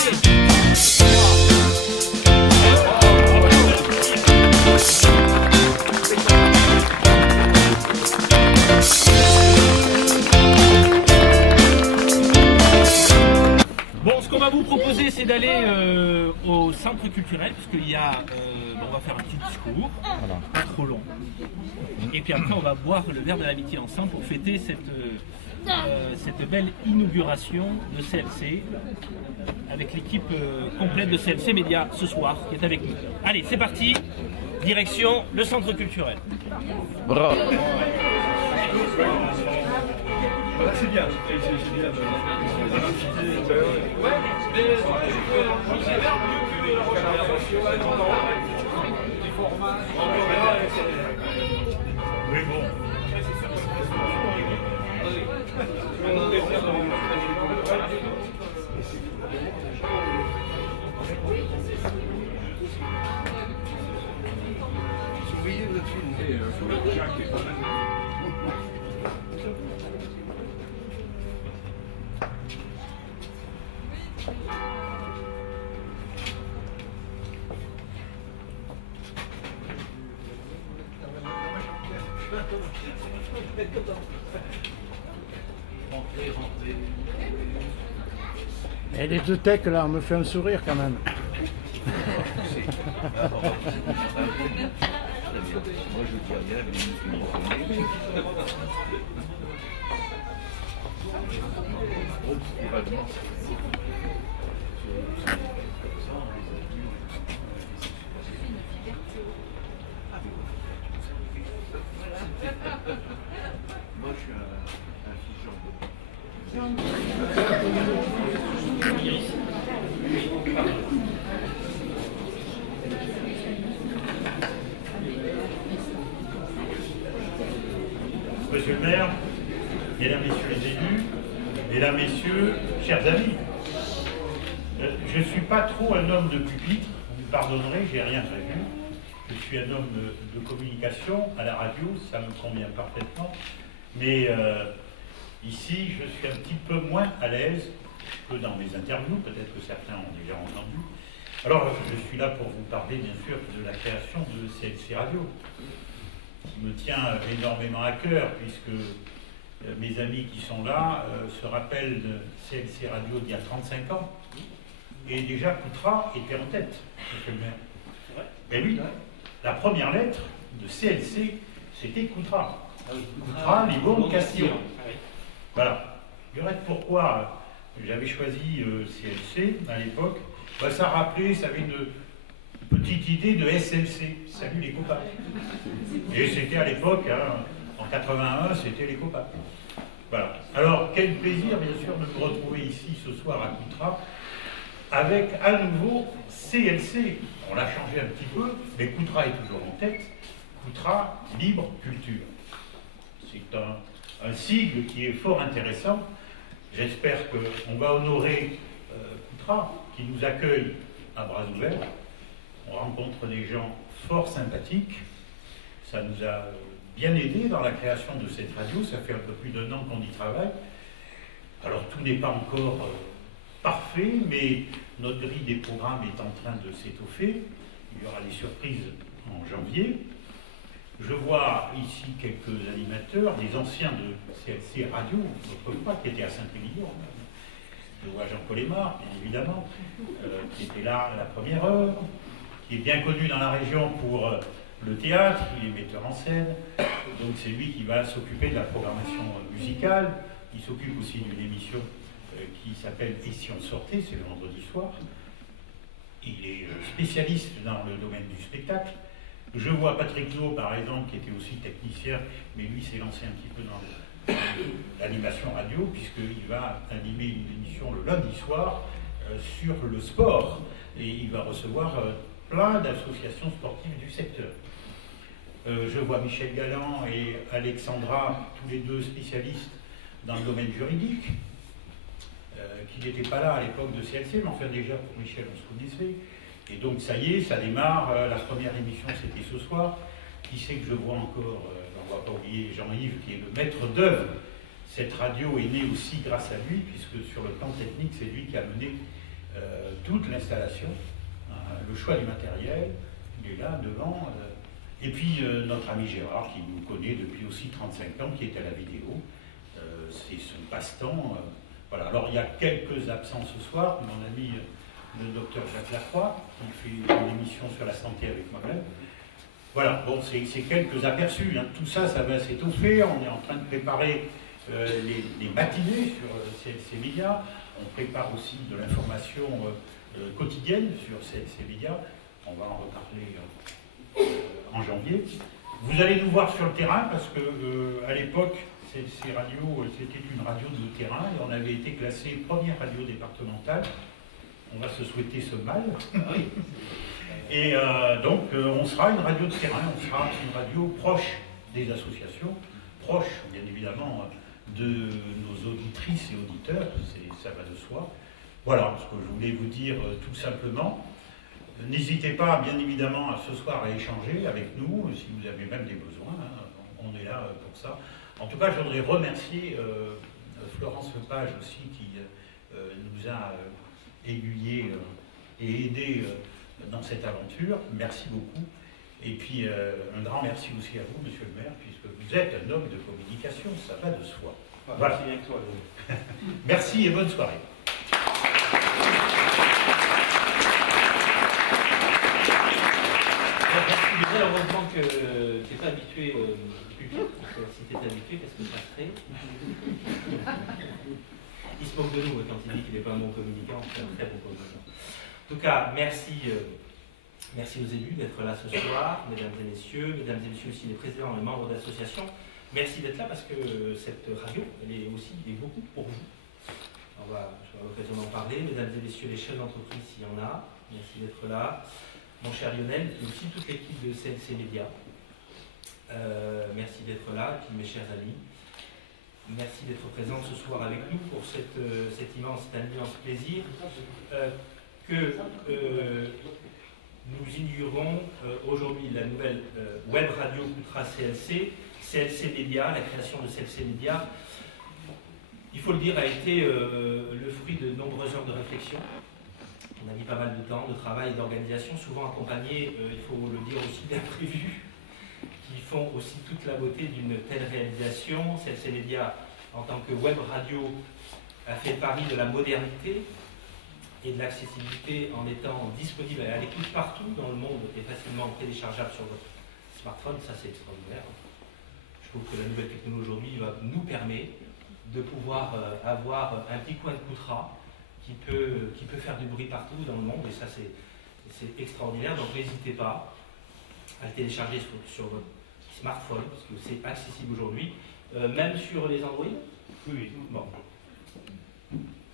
Bon, ce qu'on va vous proposer, c'est d'aller au centre culturel, puisqu'il y a, on va faire un petit discours, voilà, pas trop long. Et puis après, on va boire le verre de l'amitié ensemble pour fêter cette belle inauguration de CLC, avec l'équipe complète de CLC Média ce soir, qui est avec nous. Allez, c'est parti, direction le centre culturel. Bravo. C'est bien, Oui, bon. Surveillez votre film. Et les deux techs là, on me fait un sourire quand même. Moi, je suis un fils jambon. Monsieur le maire, mesdames, messieurs les élus, mesdames, messieurs, chers amis, je ne suis pas trop un homme de pupitre, vous me pardonnerez, j'ai rien prévu. Je suis un homme de communication à la radio, ça me convient parfaitement, mais ici, je suis un petit peu moins à l'aise que dans mes interviews, peut-être que certains ont déjà entendu. Alors, je suis là pour vous parler, bien sûr, de la création de CLC Radio, qui me tient énormément à cœur, puisque mes amis qui sont là se rappellent de CLC Radio d'il y a 35 ans, et déjà Coutras était en tête, monsieur le maire. Et oui, la première lettre de CLC, c'était Coutras. Coutras, Libourne, Castillon. Voilà. Je dirais pourquoi j'avais choisi CLC à l'époque. Ben, ça rappelait, ça avait une petite idée de SLC, salut les copains. Et c'était à l'époque, hein, en 81, c'était les copains. Voilà. Alors, quel plaisir, bien sûr, de me retrouver ici ce soir à Coutras, avec à nouveau CLC. On l'a changé un petit peu, mais Coutras est toujours en tête. Coutras Libre Culture. C'est un sigle qui est fort intéressant. J'espère qu'on va honorer Coutras, qui nous accueille à bras ouverts. On rencontre des gens fort sympathiques. Ça nous a bien aidé dans la création de cette radio. Ça fait un peu plus d'1 an qu'on y travaille. Alors tout n'est pas encore parfait, mais notre grille des programmes est en train de s'étoffer. Il y aura des surprises en janvier. Je vois ici quelques animateurs, des anciens de CLC Radio, autrefois, qui étaient à Saint-Émilion. Je vois Jean-Paul Aymar, bien évidemment, qui était là à la première heure, qui est bien connu dans la région pour le théâtre, il est metteur en scène, donc c'est lui qui va s'occuper de la programmation musicale. Il s'occupe aussi d'une émission qui s'appelle « Et si on sortait », c'est le vendredi soir. Il est spécialiste dans le domaine du spectacle. Je vois Patrick Lowe, par exemple, qui était aussi technicien, mais lui s'est lancé un petit peu dans l'animation radio, puisqu'il va animer une émission le lundi soir sur le sport, et il va recevoir plein d'associations sportives du secteur. Je vois Michel Galland et Alexandra, tous les deux spécialistes dans le domaine juridique, qui n'étaient pas là à l'époque de CLC, mais enfin déjà pour Michel on se connaissait. Et donc ça y est, ça démarre, la première émission c'était ce soir. Qui sait que je vois encore, on ne va pas oublier Jean-Yves qui est le maître d'œuvre. Cette radio est née aussi grâce à lui, puisque sur le plan technique, c'est lui qui a mené toute l'installation, le choix du matériel, il est là devant. Et puis notre ami Gérard, qui nous connaît depuis aussi 35 ans, qui est à la vidéo, c'est son passe-temps. Voilà. Alors il y a quelques absents ce soir, mon ami le docteur Jacques Lacroix, qui fait une émission sur la santé avec moi-même. Voilà, bon, c'est quelques aperçus. Hein. Tout ça, ça va s'étoffer. On est en train de préparer les matinées sur ces médias. On prépare aussi de l'information quotidienne sur ces médias. On va en reparler en janvier. Vous allez nous voir sur le terrain parce que à l'époque, ces radios, c'était une radio de terrain et on avait été classé première radio départementale. On va se souhaiter ce mal. Et donc, on sera une radio de terrain, on sera une radio proche des associations, proche, bien évidemment, de nos auditrices et auditeurs, ça va de soi. Voilà ce que je voulais vous dire tout simplement. N'hésitez pas, bien évidemment, ce soir à échanger avec nous, si vous avez même des besoins, hein, on est là pour ça. En tout cas, je voudrais remercier Florence Lepage aussi, qui nous a aiguillé et aidé dans cette aventure. Merci beaucoup. Et puis, un grand merci aussi à vous, monsieur le maire, puisque vous êtes un homme de communication, ça va de soi. Voilà. Merci bien que toi. Merci et bonne soirée. Heureusement que tu n'es pas habitué au public, si tu es habitué, qu'est-ce que ça ferait? Il se moque de nous quand il dit qu'il n'est pas un bon communicant, c'est un très bon communicant. En tout cas, merci aux élus d'être là ce soir, mesdames et messieurs aussi les présidents et membres d'associations. Merci d'être là parce que cette radio, elle est aussi beaucoup pour vous. Je vais avoir l'occasion d'en parler. Mesdames et messieurs les chefs d'entreprise, s'il y en a, merci d'être là. Mon cher Lionel, et aussi toute l'équipe de CLC Média. Merci d'être là, et puis mes chers amis. Merci d'être présents ce soir avec nous pour cet immense plaisir que nous inaugurons aujourd'hui la nouvelle web radio Coutras CLC, CLC Média, la création de CLC Média. Il faut le dire, a été le fruit de nombreuses heures de réflexion. On a mis pas mal de temps, de travail et d'organisation, souvent accompagnés, il faut le dire aussi, d'imprévus, qui font aussi toute la beauté d'une telle réalisation. CLC Média, en tant que web radio, a fait le pari de la modernité et de l'accessibilité en étant disponible et à l'écoute partout dans le monde et facilement téléchargeable sur votre smartphone. Ça, c'est extraordinaire. Je trouve que la nouvelle technologie aujourd'hui nous permet de pouvoir avoir un petit coin de Coutras qui peut faire du bruit partout dans le monde, et ça c'est extraordinaire. Donc n'hésitez pas à le télécharger sur votre smartphone, parce que c'est accessible aujourd'hui, même sur les Android. Oui, bon,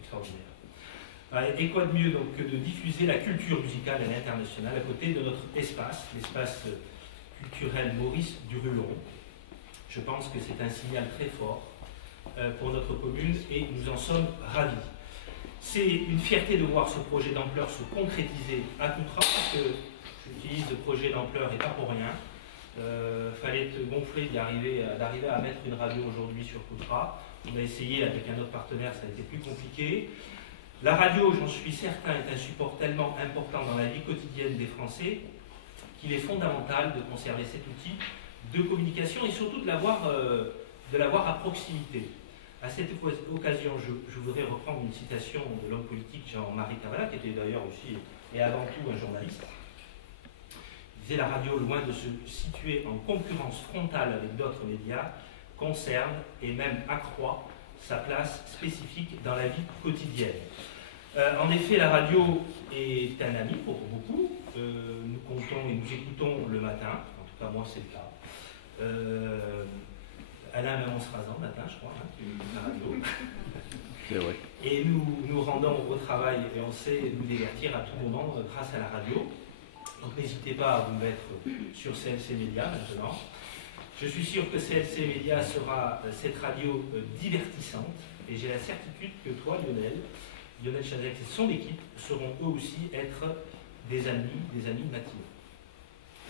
extraordinaire. Et quoi de mieux donc que de diffuser la culture musicale à l'international à côté de notre espace, l'espace culturel Maurice Duruleron. Je pense que c'est un signal très fort pour notre commune et nous en sommes ravis. C'est une fierté de voir ce projet d'ampleur se concrétiser à Coutras, parce que j'utilise le projet d'ampleur et pas pour rien. Fallait être gonflé d'arriver à mettre une radio aujourd'hui sur Coutras. On a essayé avec un autre partenaire, ça a été plus compliqué. La radio, j'en suis certain, est un support tellement important dans la vie quotidienne des Français qu'il est fondamental de conserver cet outil de communication et surtout de l'avoir à proximité. À cette occasion, je voudrais reprendre une citation de l'homme politique Jean-Marie Cavalla, qui était d'ailleurs aussi et avant tout un journaliste. Il disait: la radio, loin de se situer en concurrence frontale avec d'autres médias, conserve et même accroît sa place spécifique dans la vie quotidienne. En effet, la radio est un ami pour beaucoup. Nous comptons et nous écoutons le matin, en tout cas moi c'est le cas. Alain, même on se rasant le matin, je crois, la radio. C'est vrai. Et nous rendons au travail et on sait nous divertir à tout moment grâce à la radio. Donc n'hésitez pas à vous mettre sur CLC Média maintenant. Je suis sûr que CLC Média sera cette radio divertissante et j'ai la certitude que toi, Lionel Chazec et son équipe seront eux aussi être des amis matinaux.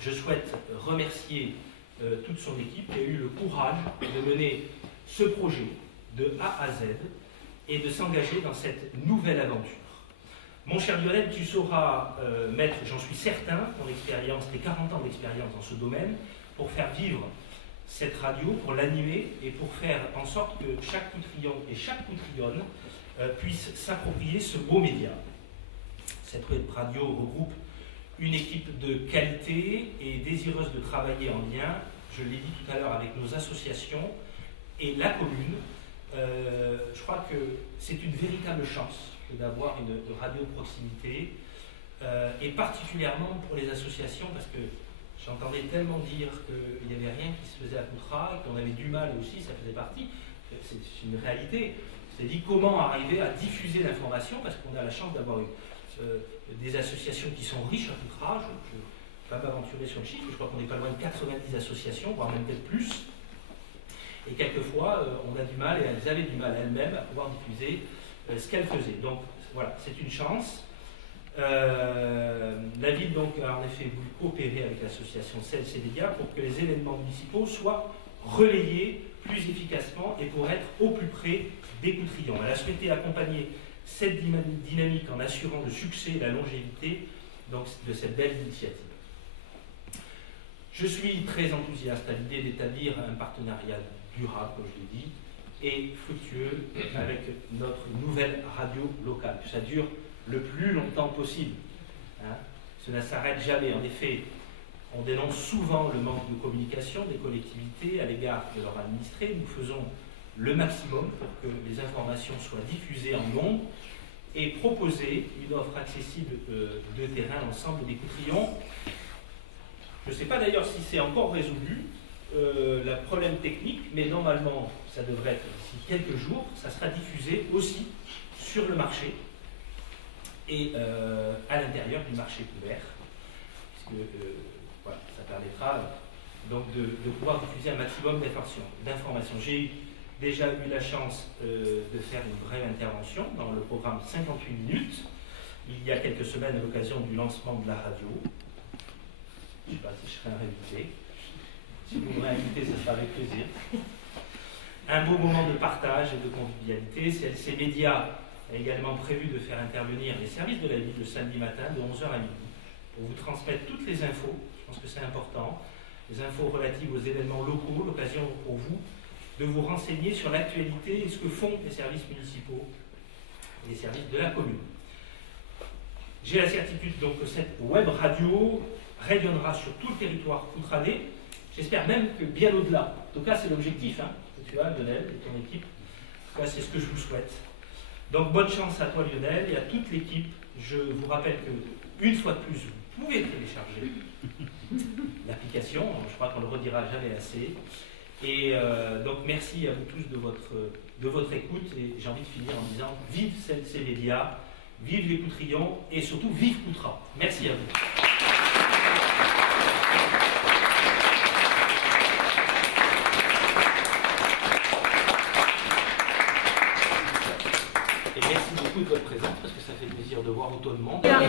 Je souhaite remercier toute son équipe qui a eu le courage de mener ce projet de A à Z et de s'engager dans cette nouvelle aventure. Mon cher Lionel, tu sauras mettre, j'en suis certain, ton expérience, tes 40 ans d'expérience dans ce domaine, pour faire vivre cette radio, pour l'animer et pour faire en sorte que chaque poutrillon et chaque poutrillonne puisse s'approprier ce beau média. Cette web radio regroupe une équipe de qualité et désireuse de travailler en lien, je l'ai dit tout à l'heure, avec nos associations et la commune. Je crois que c'est une véritable chance d'avoir une radio de proximité, et particulièrement pour les associations, parce que j'entendais tellement dire qu'il n'y avait rien qui se faisait à Coutras, qu'on avait du mal aussi, ça faisait partie, c'est une réalité. C'est-à-dire comment arriver à diffuser l'information, parce qu'on a la chance d'avoir des associations qui sont riches à Coutras. Je ne vais pas m'aventurer sur le chiffre, je crois qu'on n'est pas loin de 90 associations, voire même peut-être plus. Et quelquefois, on a du mal, et elles avaient du mal elles-mêmes à pouvoir diffuser ce qu'elles faisaient. Donc voilà, c'est une chance. La ville donc a en effet voulu coopérer avec l'association CLC-Média pour que les événements municipaux soient relayés plus efficacement et pour être au plus près des poutrillons. Elle a souhaité accompagner cette dynamique en assurant le succès et la longévité donc, de cette belle initiative. Je suis très enthousiaste à l'idée d'établir un partenariat durable, comme je l'ai dit, et fructueux avec notre nouvelle radio locale. Que ça dure le plus longtemps possible. Hein. Ça ne s'arrête jamais. En effet, on dénonce souvent le manque de communication des collectivités à l'égard de leurs administrés. Nous faisons le maximum pour que les informations soient diffusées en nombre et proposer une offre accessible de terrain à l'ensemble des poutrillons. Je ne sais pas d'ailleurs si c'est encore résolu, le problème technique, mais normalement, ça devrait être d'ici quelques jours, ça sera diffusé aussi sur le marché et à l'intérieur du marché couvert, puisque voilà, ça permettra donc de pouvoir diffuser un maximum d'informations. J'ai déjà eu la chance de faire une brève intervention dans le programme 58 minutes, il y a quelques semaines à l'occasion du lancement de la radio. Je ne sais pas si je serai réinvité. Si vous me réinvitez, ça sera avec plaisir. Un beau moment de partage et de convivialité. CLC-Média a également prévu de faire intervenir les services de la ville le samedi matin de 11h à midi pour vous transmettre toutes les infos. Je pense que c'est important. Les infos relatives aux événements locaux, l'occasion pour vous de vous renseigner sur l'actualité et ce que font les services municipaux et les services de la commune. J'ai la certitude donc que cette web radio rayonnera sur tout le territoire coutranais. J'espère même que bien au-delà. En tout cas, c'est l'objectif hein, que tu as, Lionel, et ton équipe. En tout cas, c'est ce que je vous souhaite. Donc, bonne chance à toi, Lionel, et à toute l'équipe. Je vous rappelle que, une fois de plus, vous pouvez télécharger l'application. Je crois qu'on ne le redira jamais assez. Et donc, merci à vous tous de votre écoute. Et j'ai envie de finir en disant vive CLC-Média, vive les poutrillons, et surtout vive Coutras. Merci à vous. De votre présence parce que ça fait plaisir de voir autant de monde. Allez,